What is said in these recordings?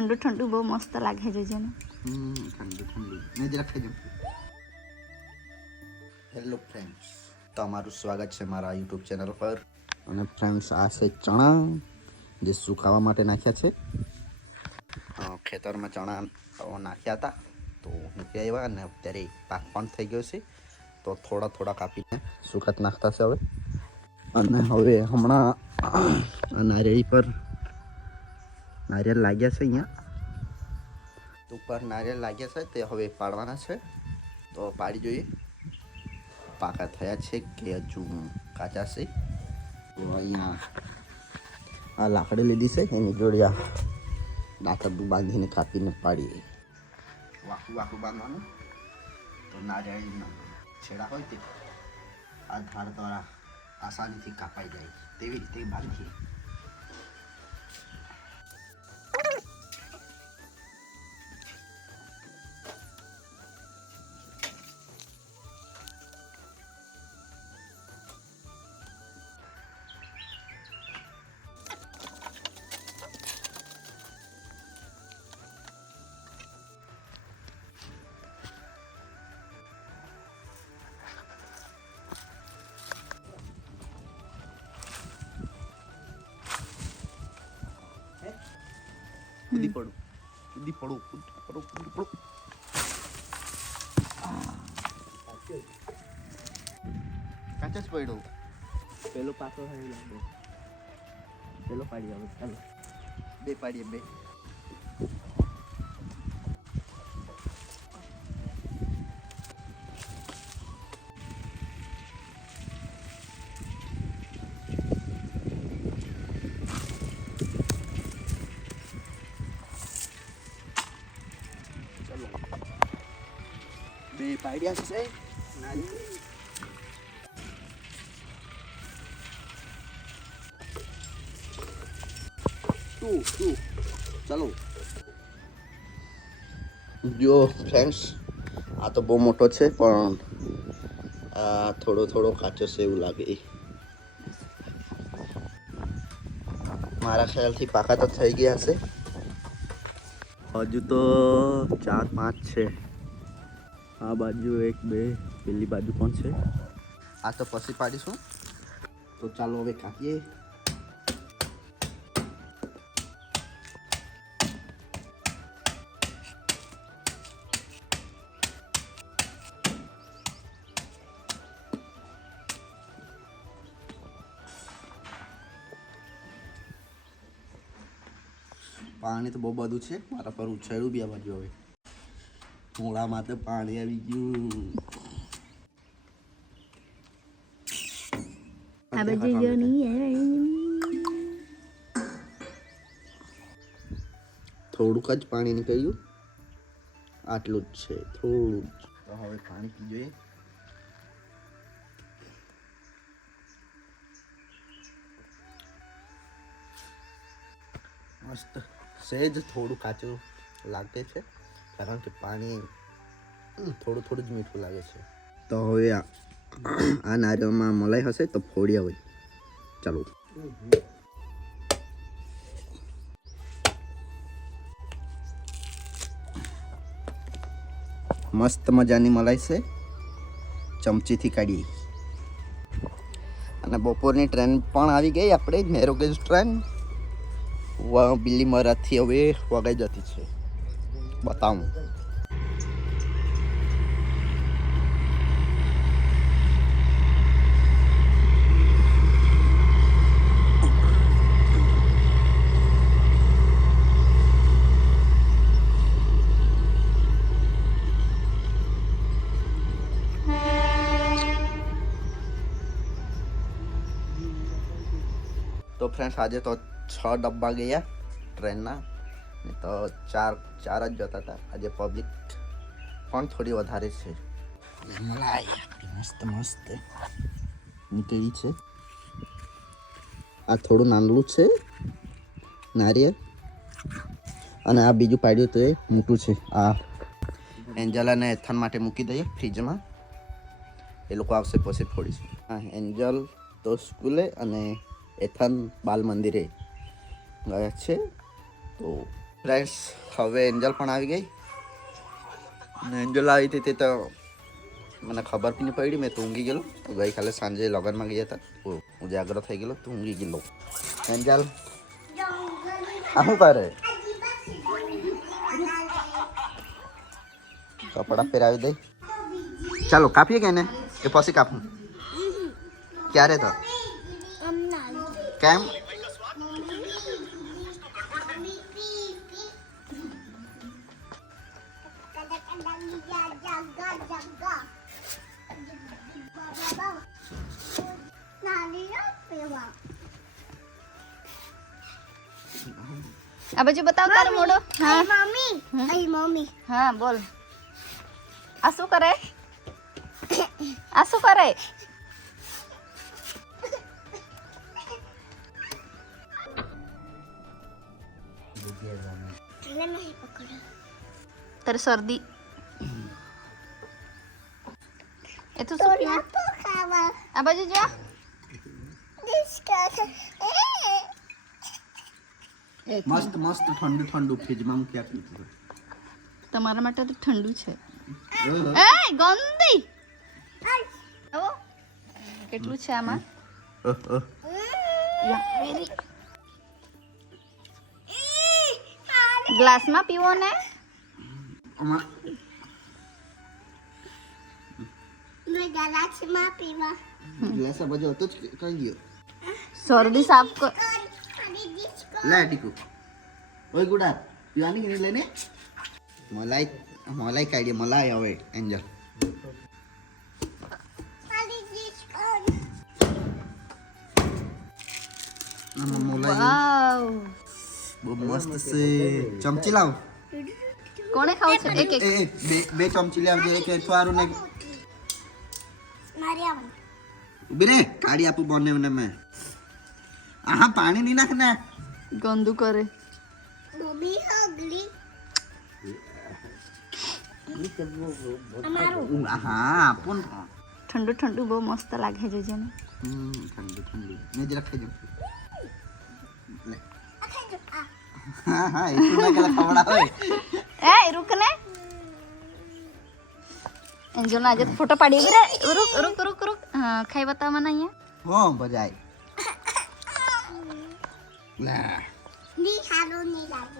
ઠંડુ ઠંડુ બહુ મસ્ત લાગે જોજે ને. ઠંડુ ઠંડુ મેં જરા ખાઈ જાઉં. હેલો ફ્રેન્ડ્સ, તમારું સ્વાગત છે મારા યુટ્યુબ ચેનલ પર. અને ફ્રેન્ડ્સ, આ છે ચણા જે સુકાવા માટે નાખ્યા છે. ખેતરમાં ચણા નાખ્યા હતા તો મૂકી આવ્યા અને અત્યારે પાક પણ થઈ ગયો છે. તો થોડા થોડા કાપીને સુકાત નાખતા છે હવે. અને હવે હમણાં નારિયેળી પર નારિયેળ લાગ્યા છે. અહીંયા ઉપર નારિયેળ લાગ્યા છે તે હવે પાડવાના છે. તો પાડી જોઈએ પાકા થયા છે કે હજુ કાચા છે. તો અહીંયા આ લાકડી લીધી છે એની જોડે આ દાંતરડું બાંધીને કાપીને પાડીએ. વાકું વાકું બાંધવાનું તો નારિયેળીના છેડા હોય તે આ ધાર દ્વારા આસાનીથી કાપાઈ જાય તેવી રીતે બાંધીએ. કૂદી પડું કાચા જ પડ્યો. પેલો પાછો થઈ લાગે. પેલો પાડી આવે. ચાલો બે પાડીએ બે. બે પાડ્યા છે. ચાલો જો ફ્રેન્ડ્સ, આ તો બહુ મોટો છે પણ આ થોડો થોડો કાચો છે એવું લાગે. મારા ખ્યાલથી પાકા તો થઈ ગયા હશે. હજુ તો 4-5 છે. આ બાજુ 1-2 પેલી બાજુ પણ છે. આ તો પછી પાડીશું. તો ચાલો હવે કાપીએ. પાણી તો બહુ બધું છે મારા પર ઉછાળ્યું બી આ બાજુ. હવે મોડામાં તો પાણી આવી ગયું. આ બાજુ જો નહીં થોડુંક જ પાણી નીકળ્યું. આટલું જ છે, થોડું જ. તો હવે પાણી પી જોઈએ. મસ્ત. સહેજ થોડું કાચું લાગે છે કારણ કે પાણી થોડું થોડું જ મીઠું લાગે છે. તો હવે આ નારિયેળમાં મલાઈ હશે તો ફોડ્યા હોય. ચાલો. મસ્ત મજાની મલાઈ છે. ચમચીથી કાઢી. અને બપોરની ટ્રેન પણ આવી ગઈ આપણે નેરોગેજ ટ્રેન. બિલ્લી મરાઠથી હવે વગાઈ જતી છે. બતાવું. તો ફ્રેન્ડ્સ, આજે તો 6 ડબ્બા ગયા ટ્રેનના. તો ચાર જ જતા હતા. આજે પબ્લિક પણ થોડી વધારે છે. મલાઈ મસ્ત મસ્ત નીકળી છે. આ થોડું નાનલું છે નારિયેળ. અને આ બીજું પાડ્યું તો એ મોટું છે. આ એન્જલ અને એથન માટે મૂકી દઈએ ફ્રીજમાં. એ લોકો આવશે પછી ફોડીશું. હા, એન્જલ તો સ્કૂલે અને એથન બાલ મંદિરે ગયા છે. તો ફ્રેન્ડ્સ હવે એન્જલ પણ આવી ગઈ અને એન્જલ આવી હતી તે તો મને ખબર બી નહીં પડી મેં તો ઊંઘી ગયેલો તો ગઈકાલે સાંજે લગ્નમાં ગયા હતા ઉજાગરો થઈ ગયેલો તો ઊંઘી ગયેલો એન્જલ શું કરે કપડા પહેરાવી દઈ ચાલો કાપીએ કે ને એ પછી કાપું ક્યારે તો કેમ આ બાજુ બતાવ તારો મોડો હા મમ્મી હા બોલ આ શું કરે આ શું કરે તારી શરદી એ તો શું પીવું? આ બાજુ જો મસ્ત મસ્ત ઠંડુ ઠંડુ ફ્રીજમાં મૂકી આપ્યું હતું તમારા માટે તો ઠંડુ છે ઓહો. એ ગંદી આવો કેટલું છે આમાં ઓહો. ગ્લાસમાં પીવો ને આમાં ગ્લાસ આ બાજુ હતો જ કે કઈ ગયો શરદી સાફ કર લે ટીકુ ઓય ગુડા પીવાની કે નહીં લઈને મલાઈ મલાઈ કાઢી મલાઈ હવે એન્જલ મલાઈ વાવ બહુ મસ્ત છે ચમચી લાવ કોણે ખાવ છે એક એક એ બે ચમચી લાવજે એક એઠવારું ને ઉભી રે કાઢી આપું બને ને મેં આહા પાણી નહીં નાખ ને ગંદુ કરે હા આપું ને ઠંડુ ઠંડુ બહુ મસ્ત લાગે જોજે ને ઠંડુ ઠંડુ મેં જરા ખાઈ જાઉં લે હા હા એટલું ના કરે ખવડાવે એ રૂક ને એન્જલ ના આજે તો ફોટો પાડી ઉભી રે રૂક રૂક રૂક રૂક હા ખાઈ બતાવ મને અહીંયા હો બજાય લા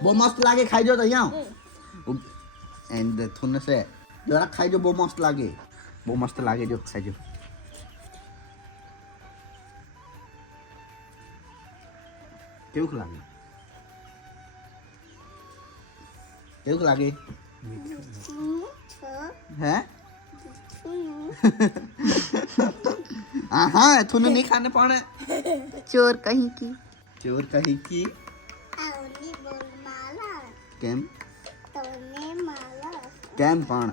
બહુ મસ્ત લાગે ખાઈ જો તો અહીંયા એન્ડ થુને છે જરા ખાઈ જો બહુ મસ્ત લાગે બહુ મસ્ત લાગે જો ખાઈ જો કેવું લાગે કેવું લાગે હે हाँ थूने नहीं खाने पाने ચોર કહી કી चोर कही की केम केम पण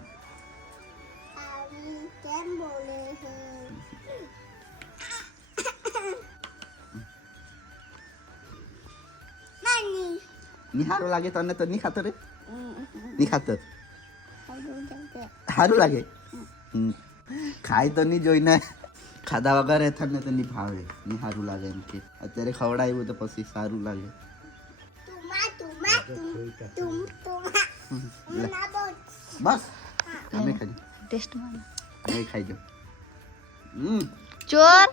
निहारो लागे तने तो नहीं खातो रे नहीं खातो हारू लागे ખાય તો નહીં જોઈને ખાધા વગર એ થને તો નહીં ભાવે નહીં સારું લાગે એમ કે અત્યારે ખવડાવ્યું તો પછી સારું લાગે બસ તમે ખાઈ ટેસ્ટ માં જાઓ ખાઈ જાઓ ચોર